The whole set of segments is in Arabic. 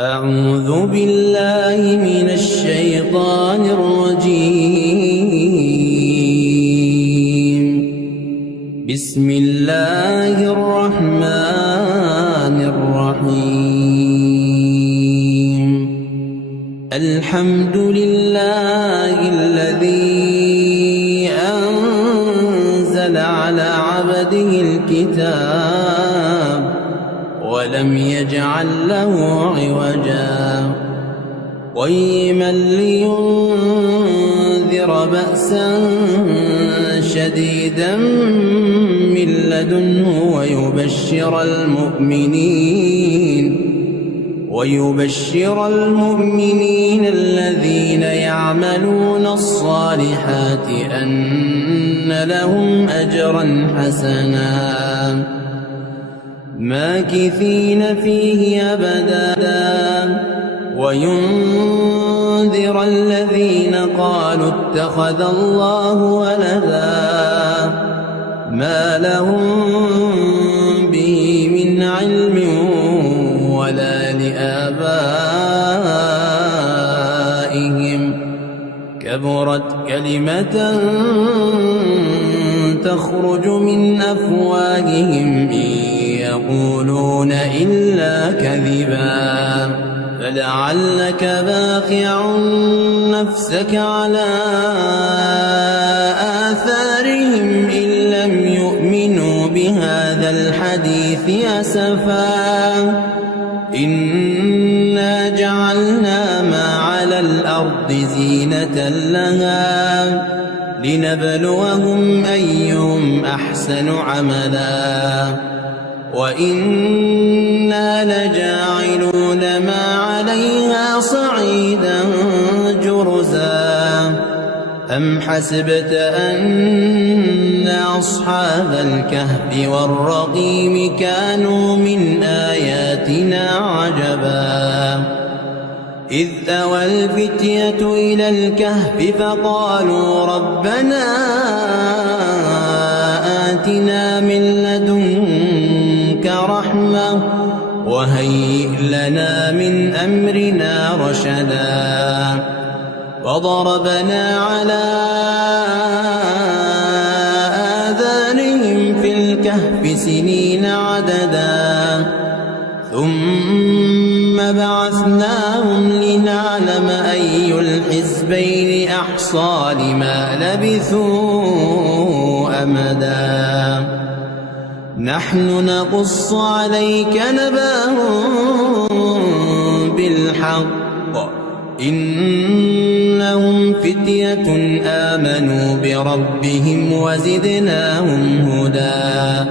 أعوذ بالله من الشيطان الرجيم. بسم الله الرحمن الرحيم. الحمد لله الذي أنزل على عبده الكتاب ولم يجعل له عوجا قيما لينذر بأسا شديدا من لدنه ويبشر المؤمنين الذين يعملون الصالحات أن لهم أجرا حسنا ماكثين فيه أبدا وينذر الذين قالوا اتخذ الله ولدا ما لهم به من علم ولا لآبائهم كبرت كلمة تخرج من أفواههم يقولون إلا كذبا فلعلك باخع نفسك على آثارهم إن لم يؤمنوا بهذا الحديث أسفا إنا جعلنا ما على الأرض زينة لها لنبلوهم أيهم أحسن عملا وإنا لجاعلون ما عليها صعيدا جرزا أم حسبت أن أصحاب الكهف والرقيم كانوا من آياتنا عجبا إذ أوى الفتية إلى الكهف فقالوا ربنا آتنا من لدنك رحمة وهيئ لنا من أمرنا رشدا وضربنا على آذانهم في الكهف سنين عددا ثم بعثناهم لنعلم أي الحزبين أحصى لما لبثوا أمدا نحن نقص عليك نبأهم بالحق إنهم فتية آمنوا بربهم وزدناهم هدى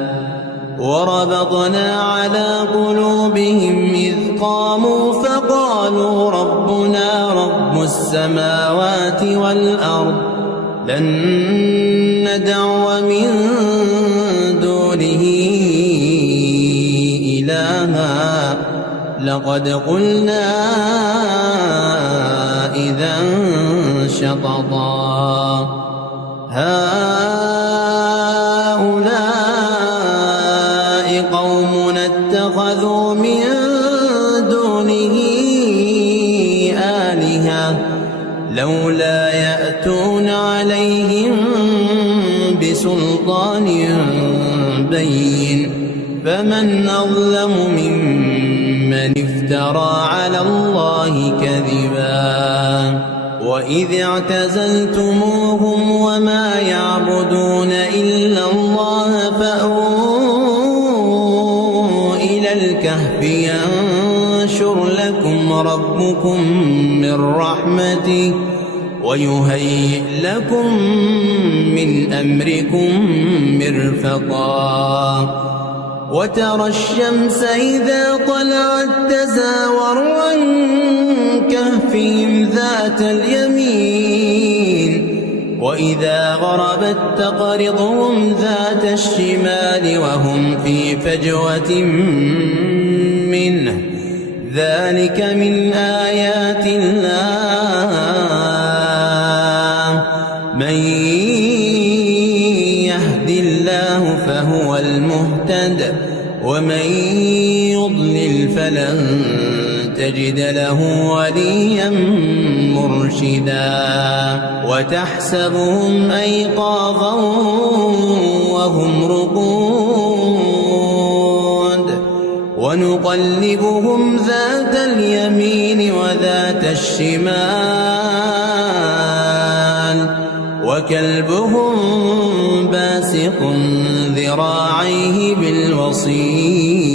وربطنا على قلوبهم إذ قاموا فقالوا ربنا رب السماوات والأرض لن ندعو من دونه إلها لقد قلنا إذا شططا هؤلاء قومنا اتخذوا من دونه آلهة لولا يأتون عليهم بسلطان بين فمن أظلم ممن افترى على الله كذبا وإذ اعتزلتموهم وما يعبدون إلا الله فأووا إلى الكهف ينشر لكم ربكم من رحمته ويهيئ لكم من أمركم مرفقا وترى الشمس إذا طلعت تزاور عن كهفهم ذات اليمين وإذا غربت تقرضهم ذات الشمال وهم في فجوة منه ذلك من آيات الله من يهد الله فهو المهتد ومن يضلل فلن تجد له وليا مرشدا وتحسبهم أيقاظا وهم رقود ونقلبهم ذات اليمين وذات الشمال وكلبهم باسق ذراعيه بالوصيد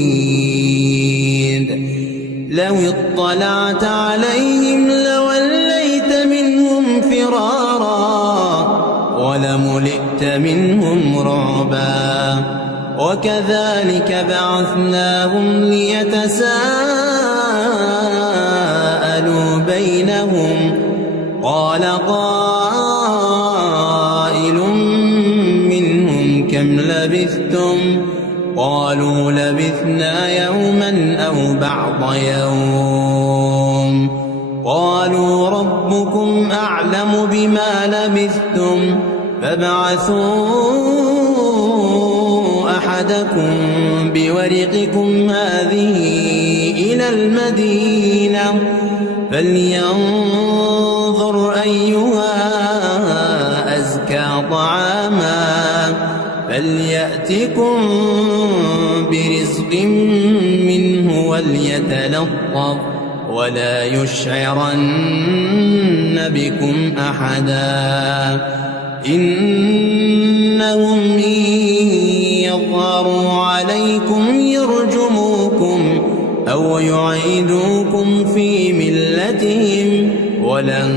لو اطلعت عليهم لوليت منهم فرارا ولملئت منهم رعبا وكذلك بعثناهم ليتساءلوا بينهم قال قائل منهم كم لبثتم قالوا لبثنا يوما أو بعض يوم قالوا ربكم أعلم بما لبثتم فابعثوا أحدكم بورقكم هذه إلى المدينة فلينظر أيها أزكى طعاما فليأتكم برزق منه وليتلطف ولا يشعرن بكم أحدا إنهم إن يظهروا عليكم يرجموكم أو يعيدوكم في ملتهم ولن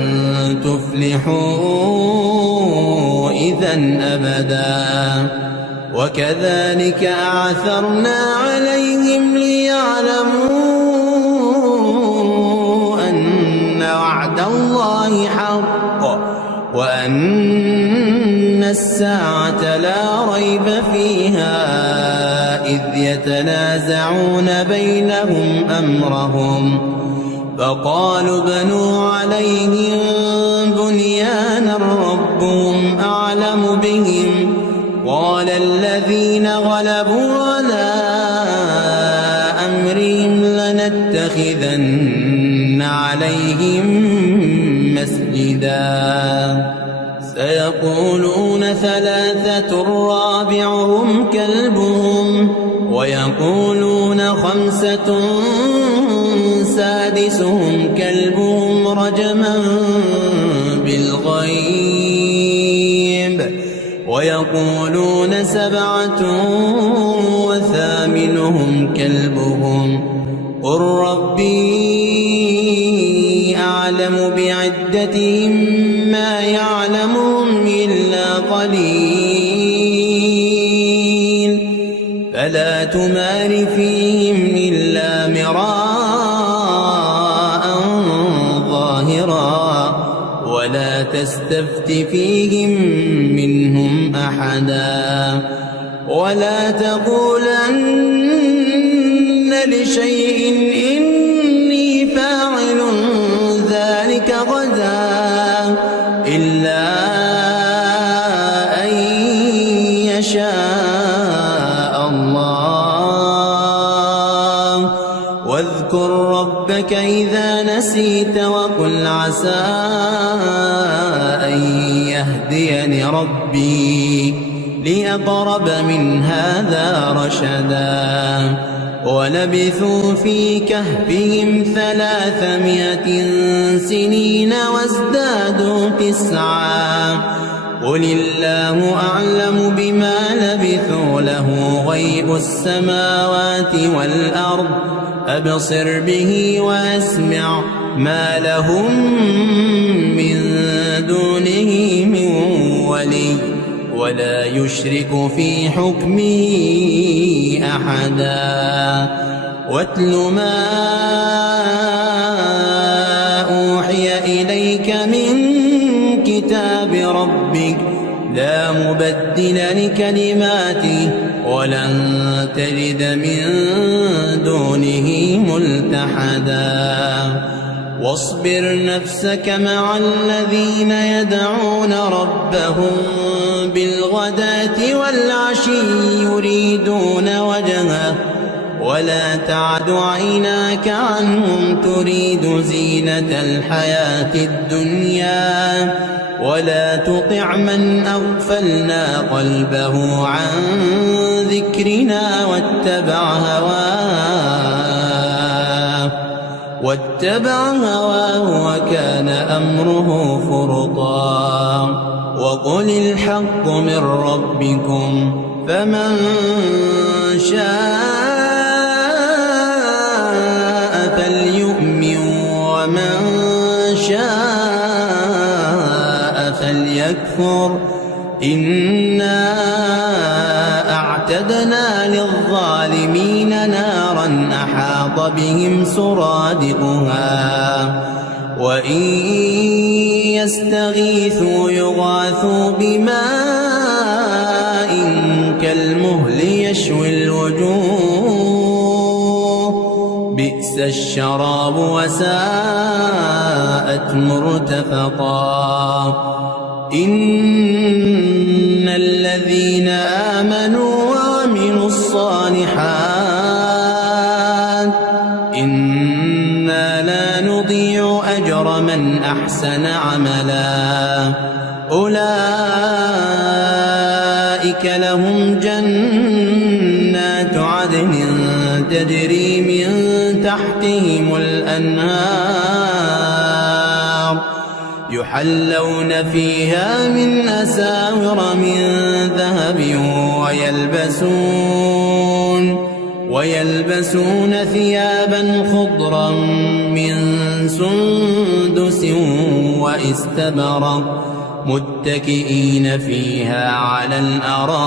تفلحوا إذن أبدا وكذلك أعثرنا عليهم ليعلموا أن وعد الله حق وأن الساعة لا ريب فيها إذ يتنازعون بينهم أمرهم فقالوا بنوا عليهم بنيانا ربهم أعلم بهم قال الذين غلبوا على أمرهم لنتخذن عليهم مسجدا سيقولون ثلاثة رابعهم كلبهم ويقولون خمسة سادسهم كلبهم رجما بالغيب ويقولون سبعة وثامنهم كلبهم قل ربي أعلم بعدتهم ما يعلمهم إلا قليل فلا تمار فيهم إلا مراء ظاهرا ولا تستفت فيهم منهم أحدا ولا تقولن لشيء إني فاعل ذلك غدا إلا أن يشاء الله واذكر ربك إذا نسيت وقل عسى أن يهديني ربي لأقرب من هذا رشدا ولبثوا في كهفهم 300 سنين وازدادوا 9 قل الله أعلم بما لبثوا له غيب السماوات والأرض أبصر به وأسمع ما لهم من دونه من ولي ولا يشرك في حكمه أحدا واتل ما أوحي إليك من كتاب ربك لا مبدل لكلماته ولن تجد من دونه ملتحدا واصبر نفسك مع الذين يدعون ربهم بالغداة والعشي يريدون وجهه ولا تعد عيناك عنهم تريد زينة الحياة الدنيا ولا تطع من أغفلنا قلبه عن ذكرنا واتبع هواه وكان أمره فرطا وقل الحق من ربكم فمن شاء فليؤمن ومن شاء فليكفر إنا أعتدنا للظالمين نارا أحاط بهم سرادقها وإن يستغيثوا يغاثوا بماء كالمهل يشوي الوجوه بئس الشراب وساءت مرتفقا إن الذين آمنوا وعملوا الصالحات إنا لا نضيع أجر من أحسن عملا أولئك لهم جنات عدن تجري من تحتهم الأنهار يحلون فيها من أساور من ذهب ويلبسون ثيابا خضرا من سندس واستبرق متكئين فيها على الأرائك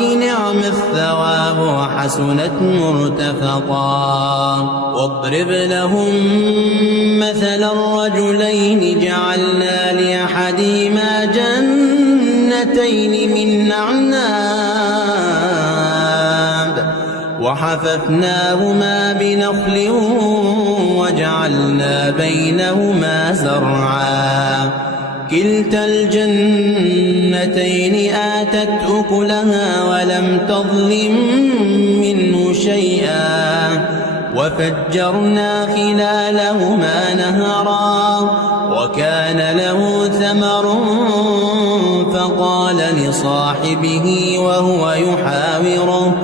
نعم الثواب وحسنت مرتفقا واضرب لهم مثل الرجلين جعلنا لأحدهما جنتين من أعناب وحففناهما بنخل وجعلنا بينهما زرعا كلتا الجنتين آتت أكلها ولم تظلم منه شيئا وفجرنا خلالهما نهرا وكان له ثمر فقال لصاحبه وهو يحاوره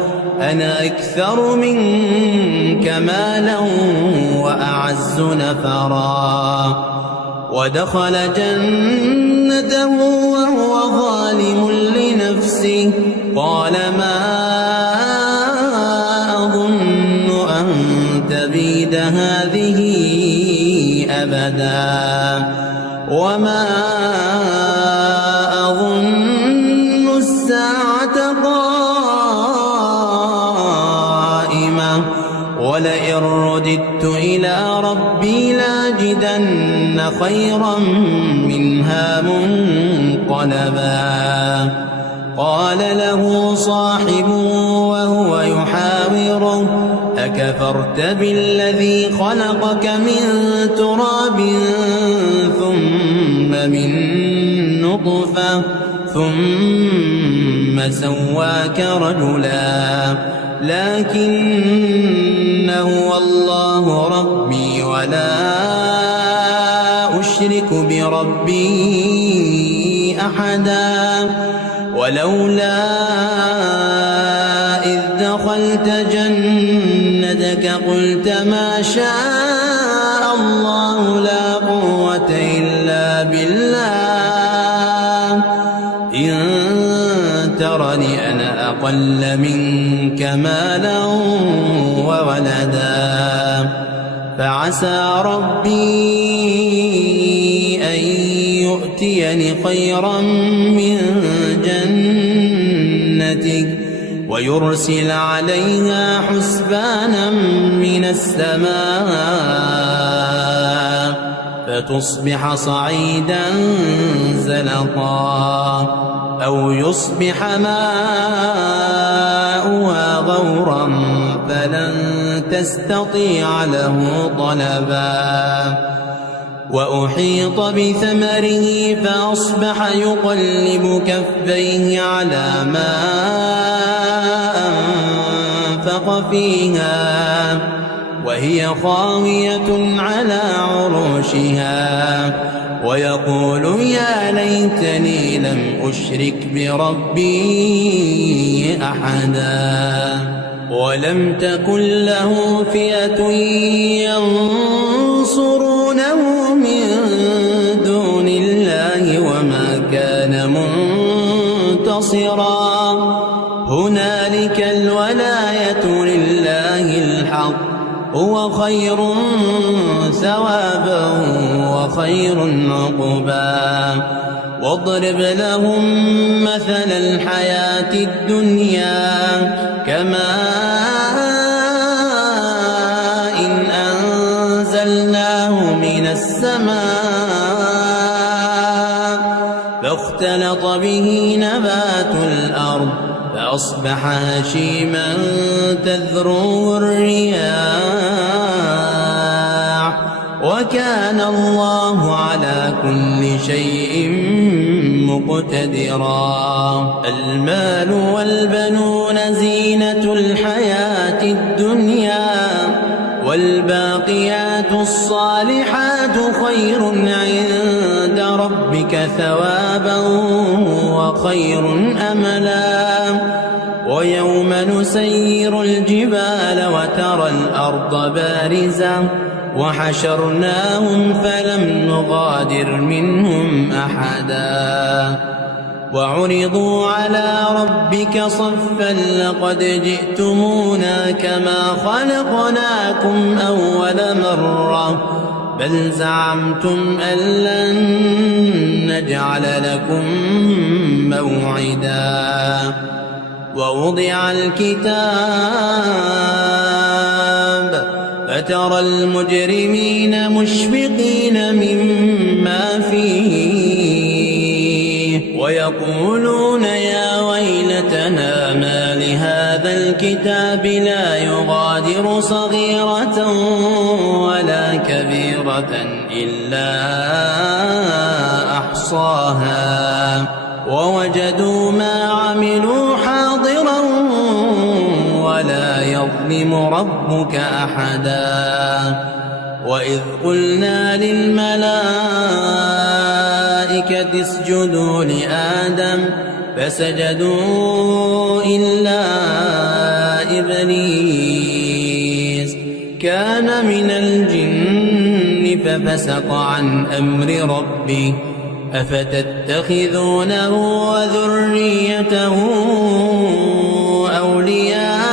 أنا أكثر منك مالا وأعز نفرا ودخل جنته وهو ظالم لنفسه قال ما أظن أن تبيد هذه أبدا وما أظن الساعة قائمة ولئن رددت إلى ربي لاجدن خيرا منها منقلبا قال له صاحبه وهو يحاوره أكفرت بالذي خلقك من تراب ثم من نطفة ثم سواك رجلا لكن هو الله ربي ولا أشرك بربي أحدا ولولا إذ دخلت جنتك قلت ما شاء الله لا قوة إلا بالله إن ترني أنا أقل منك مالا وولدا فعسى ربي أن يؤتيني خيرا من جنتك ويرسل عليها حسبانا من السماء فتصبح صعيدا زلقا أو يصبح ماؤها غورا فلن تستطيع له طلبا وأحيط بثمره فأصبح يقلب كفيه على ما وأنفق فيها وهي خاوية على عروشها ويقول يا ليتني لم أشرك بربي أحدا ولم تكن له فئة ينصرونه من دون الله وما كان منتصرا هنالك الولاية لله الحق هو خير ثوابا وخير عقبا واضرب لهم مثل الحياة الدنيا كماء إن أنزلناه من السماء فاختلط به نبات الأرض فأصبح هشيما تذروه الرياح وكان الله على كل شيء مقتدرا المال والبنون زينة الحياة الدنيا والباقيات الصالحات خير عند ربك ثوابا وخير أملا ويوم نسير الجبال وترى الأرض بارزة وحشرناهم فلم نغادر منهم أحدا وعرضوا على ربك صفا لقد جئتمونا كما خلقناكم أول مرة بل زعمتم أن لن نجعل لكم موعدا ووضع الكتاب فترى المجرمين مشفقين مما فيه ويقولون يا ويلتنا ما لهذا الكتاب لا يغادر صغيرة ولا كبيرة إلا أحصاها ووجدوا ما عملوا حاضرا ولا يظلم ربك أحدا وإذ قلنا للملائكة اسجدوا لآدم فسجدوا إلا إبليس كان من الجن ففسق عن أمر ربه أفتتخذونه وذريته أولياء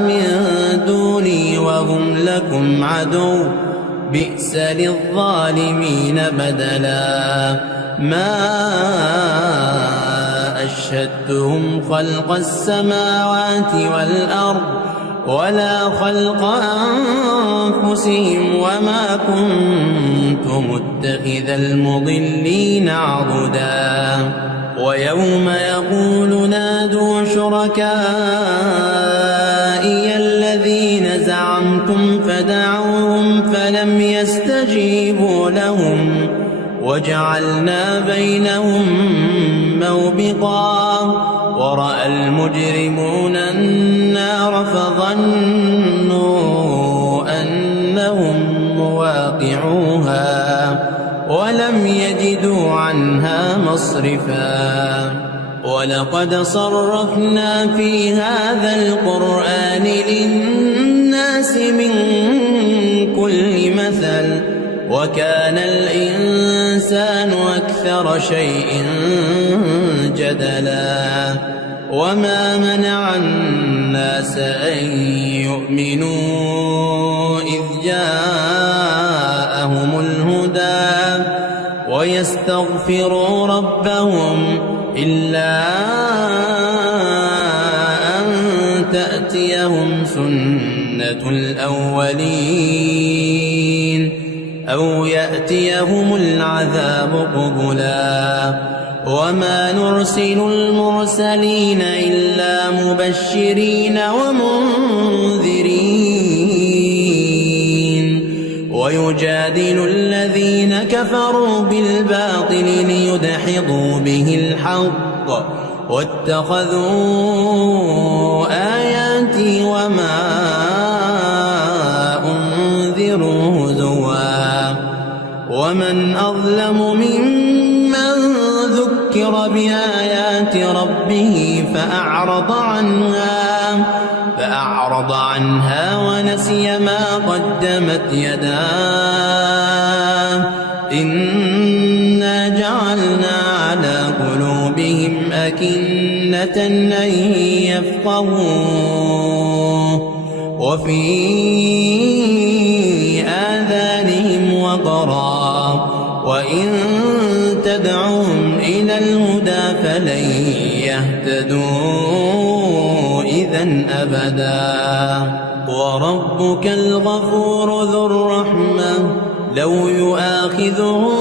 من دوني وهم لكم عدو بئس للظالمين بدلا ما أشهدتهم خلق السماوات والأرض ولا خلق أنفسهم وما كنت متخذ المضلين عضدا ويوم يقول نادوا شركائي الذين زعمتم فدعوهم فلم يستجيبوا لهم وجعلنا بينهم موبقا ورأى المجرمون النار فظنوا أنهم مواقعوها ولم يجدوا عنها مصرفا ولقد صرفنا في هذا القرآن للناس من كل مثل وكان الإنسان أكثر شيء جدلا وما منع الناس أن يؤمنوا إذ جاءهم الهدى ويستغفروا ربهم إلا أن تأتيهم سنة الأولين أو يأتيهم العذاب قبلا وما نرسل المرسلين إلا مبشرين ومنذرين ويجادل الذين كفروا بالباطل ليدحضوا به الحق واتخذوا آيات وما أنذروا هزوا ومن أظلم ممن ذكر بآيات ربه فأعرض عنها ونسي ما قدمت يداه إنا جعلنا على قلوبهم أكنة أن يفقهوه وفي آذانهم وقرا وإن تدعوهم إلى الهدى فلن يهتدوا إذا أبدا وربك الغفور ذو الرحمة لو يؤاخذهم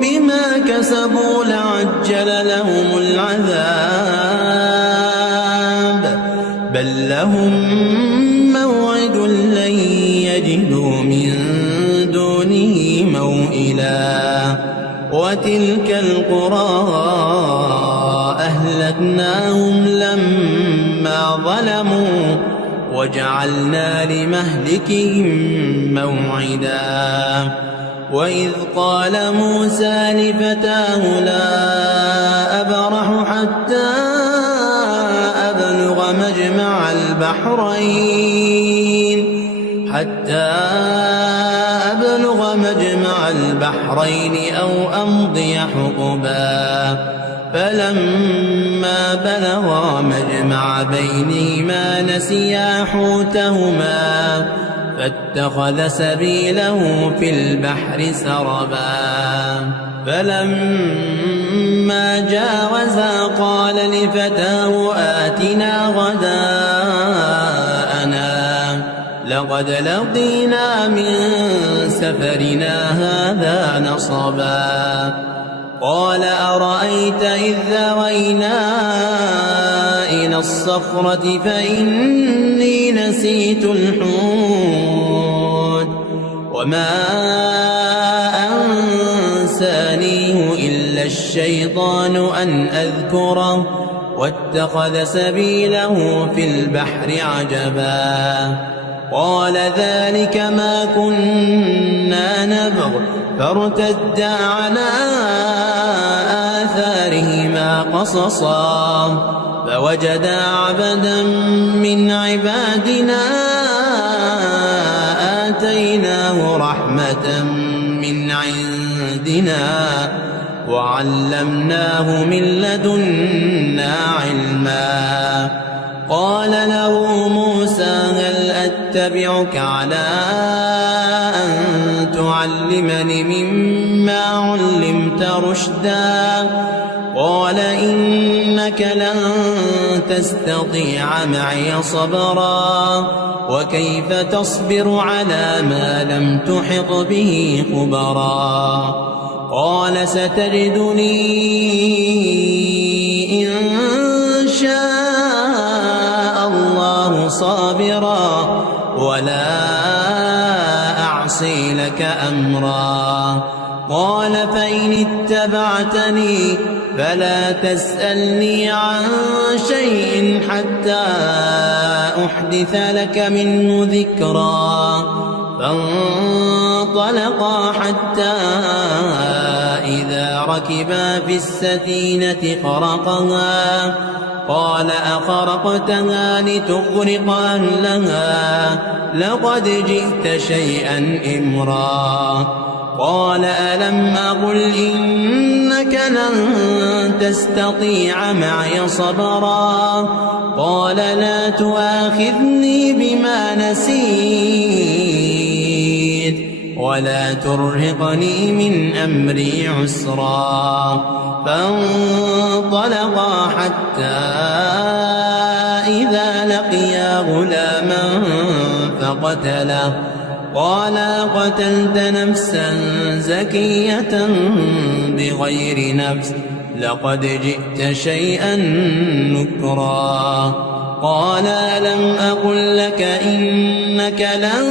بما كسبوا لعجل لهم العذاب بل لهم موعد لن يجدوا من دونه موئلا وتلك القرى أهلكناهم لما ظلموا وجعلنا لمهلكهم موعدا وإذ قال موسى لفتاه لا أبرح حتى أبلغ مجمع البحرين أو أمضي حقبا فلما بلغا مجمع بينهما نسيا حوتهما فاتخذ سبيله في البحر سربا فلما جاوزا قال لفتاه آتنا غداءنا لقد لقينا من سفرنا هذا نصبا قال أرأيت إذ ذوينا إلى الصخرة فإني نسيت الحوت وما أنسانيه إلا الشيطان أن أذكره واتخذ سبيله في البحر عجبا قال ذلك ما كنا نبغ فارتدا على آثارهما قصصا فوجدا عبدا من عبادنا آتيناه رحمة من عندنا وعلمناه من لدنا علما قال له موسى هل أتبعك على أن تعلمني مما علمت رشدا قال إنك لن تستطيع معي صبرا وكيف تصبر على ما لم تحط به خبرا قال ستجدني إن شاء الله صابرا ولا أعصي لك أمرا قال فإن اتبعتني فلا تسألني عن شيء حتى أحدث لك منه ذكرا فانطلقا حتى إذا ركبا في السفينة خرقها قال أخرقتها لتغرق أهلها لقد جئت شيئا إمرا قال ألم أقل إنك لن تستطيع معي صبرا قال لا تؤاخذني بما نسيت ولا ترهقني من أمري عسرا فانطلقا حتى إذا لقيا غلاما فقتله قال قتلت نفسا زكية بغير نفس لقد جئت شيئا نكرا قال ألم أقل لك إنك لن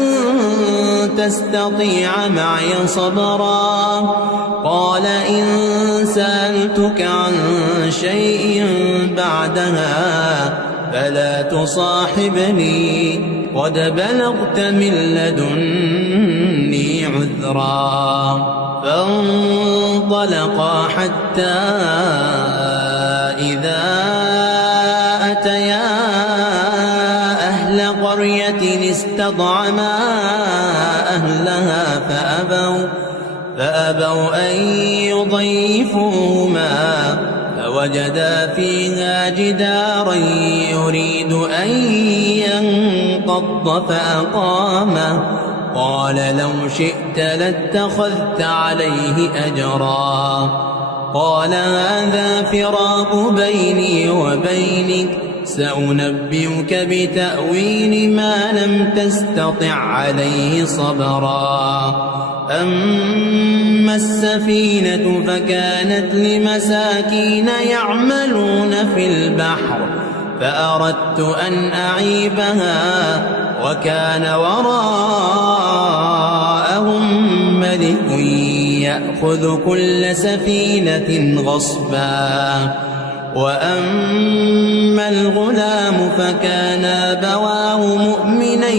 تستطيع معي صبرا قال إن سألتك عن شيء بعدها فلا تصاحبني قد بلغت من لدني عذرا. فانطلقا حتى إذا أتيا أهل قرية استطعما أهلها فأبوا أن يضيفوهما فوجدا فيها جدارا يريد أن ينقض فأقامه. قال لو شئت لاتخذت عليه أجرا. قال هذا فراق بيني وبينك سأنبئك بتأويل ما لم تستطع عليه صبرا. أما السفينة فكانت لمساكين يعملون في البحر فأردت أن أعيبها وكان وراءهم ملك يأخذ كل سفينة غصبا. وأما الغلام فكان أبواه مؤمنين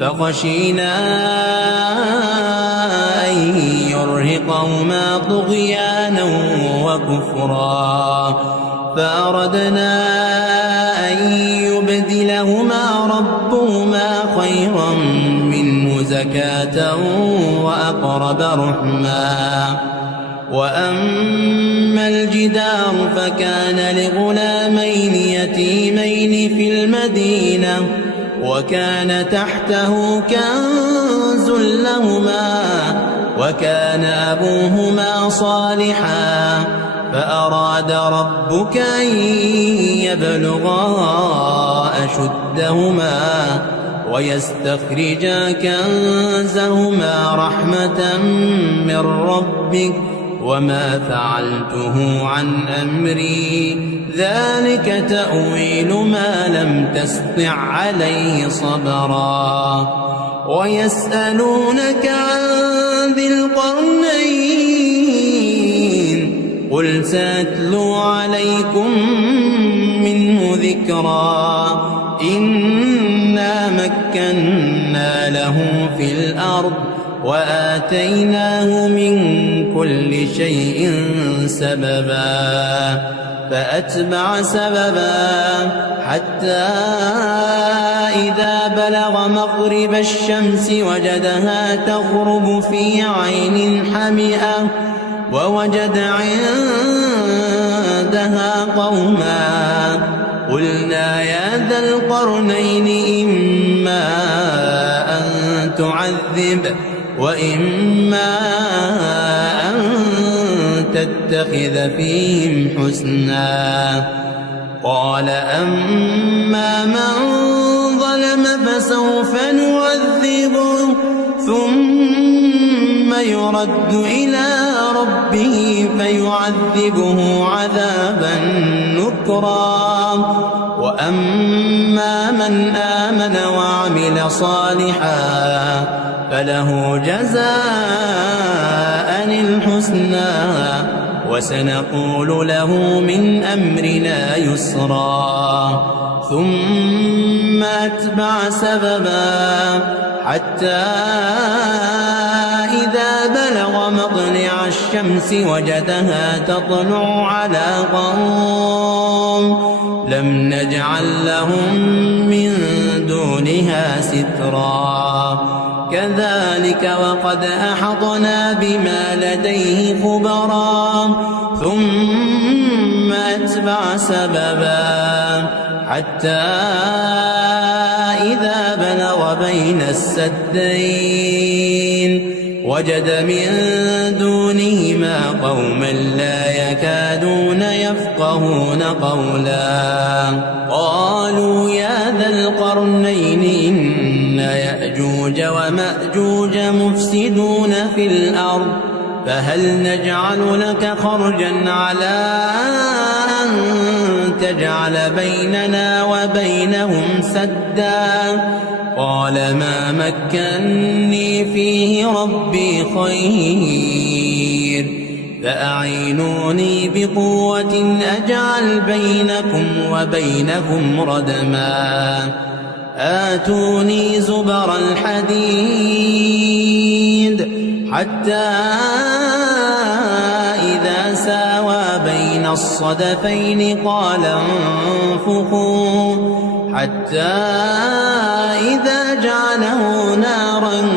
فخشينا أن يرهقهما طغيانا وكفرا فأردنا أن يبدلهما ربهما خيرا منه زكاة وأقرب رحما. وأما الجدار فكان لغلامين يتيمين في المدينة وكان تحته كنز لهما وكان أبوهما صالحا فأراد ربك أن يبلغا أشدهما ويستخرجا كنزهما رحمة من ربك وما فعلته عن أمري ذلك تأويل ما لم تسطع عليه صبرا. ويسألونك عن ذي القرنين قل سأتلو عليكم منه ذكرا. إنا مكنا له في الأرض وآتيناه من كل شيء سببا فأتبع سببا حتى إذا بلغ مغرب الشمس وجدها تغرب في عين حمئة ووجد عندها قوما قلنا يا ذا القرنين إما أن تعذب وإما أن تتخذ فيهم حسنا. قال أما من ظلم فسوف نعذبه ثم يرد إلى ربه فيعذبه عذابا نكرا. وأما من آمن وعمل صالحا فله جزاء الحسنى وسنقول له من أمرنا يسرا. ثم أتبع سببا حتى إذا بلغ مطلع الشمس وجدها تطلع على قوم لم نجعل لهم من دونها سترا. كذلك وقد أحطنا بما لديه خبرا. ثم أتبع سببا حتى إذا بلغ بين السدين وجد من دونهما قوما لا يكادون يفقهون قولا. قالوا يا ذا القرنين إن يأجوج ومأجوج مفسدون في الأرض فهل نجعل لك خرجا على أن تجعل بيننا وبينهم سدا؟ قال ما مكنني فيه ربي خير فأعينوني بقوة أجعل بينكم وبينهم ردما آتوني زبر الحديد حتى إذا ساوى بين الصدفين قال انفخوا حتى إذا جعله نارا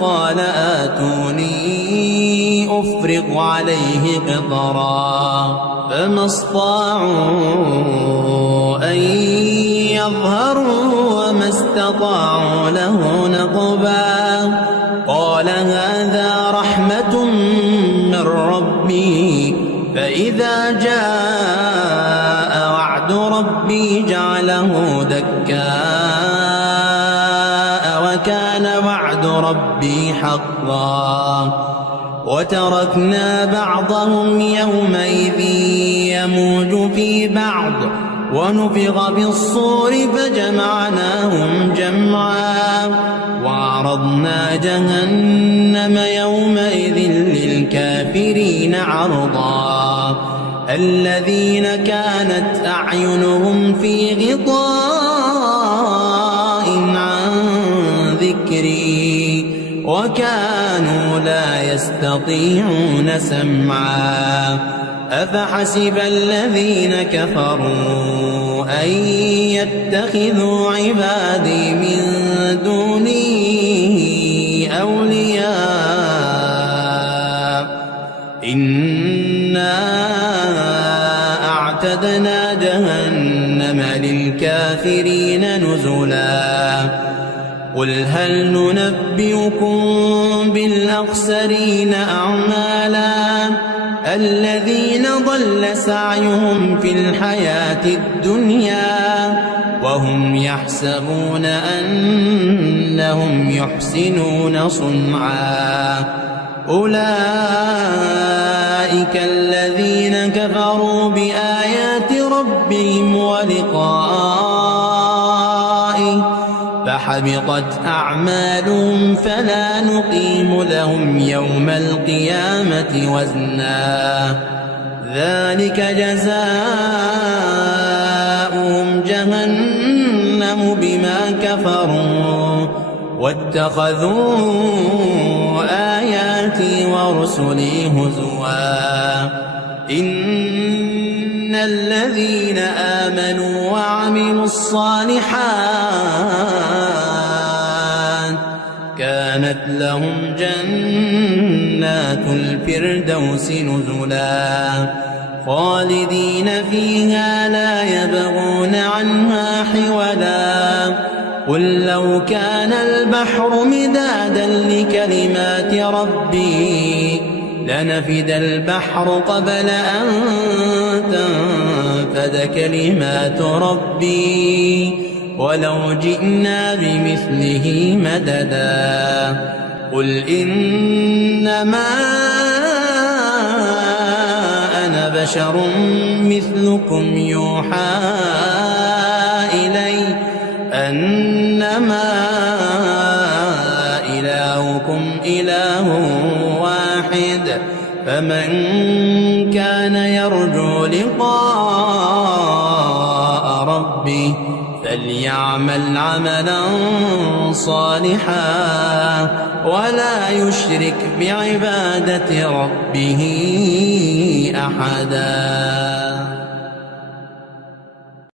قال آتوني أفرغ عليه قطرا فما استطاعوا أن يظهروا وما استطاعوا له نقبا قال هذا رحمة من ربي فإذا جاء وعد ربي جعله دكاء وكان وعد ربي حقا وتركنا بعضهم يومئذ يموج في بعض ونفخ بالصور فجمعناهم جمعا وعرضنا جهنم يومئذ للكافرين عرضا الذين كانت أعينهم في غطاء عن ذكري وكانوا لا يستطيعون سمعا أفحسب الذين كفروا أن يتخذوا عبادي من دوني أولياء إنا أعتدنا جهنم للكافرين نزلا قل هل ننبئكم بالأخسرين أعمالا الذين ضل سعيهم في الحياة الدنيا وهم يحسبون أنهم يحسنون صنعا أولئك الذين كفروا بآيات ربهم ولقائه فحبطت أعمالهم فلا نقيم لهم يوم القيامة وزنا ذلك جزاؤهم جهنم بما كفروا واتخذوا آياتي ورسلي هزوا إن الذين آمنوا وعملوا الصالحات كانت لهم جنات الفردوس نزلا خالدين فيها لا يبغون عنها حولا قل لو كان البحر مدادا لكلمات ربي لنفد البحر قبل أن تنفد كلمات ربي ولو جئنا بمثله مددا قل إنما أنا بشر مثلكم يوحى إلي أنما إلهكم إله واحد فمن كان يرجو لقاء ربه فليعمل عملا صالحا ولا يشرك بعبادة ربه أحدا.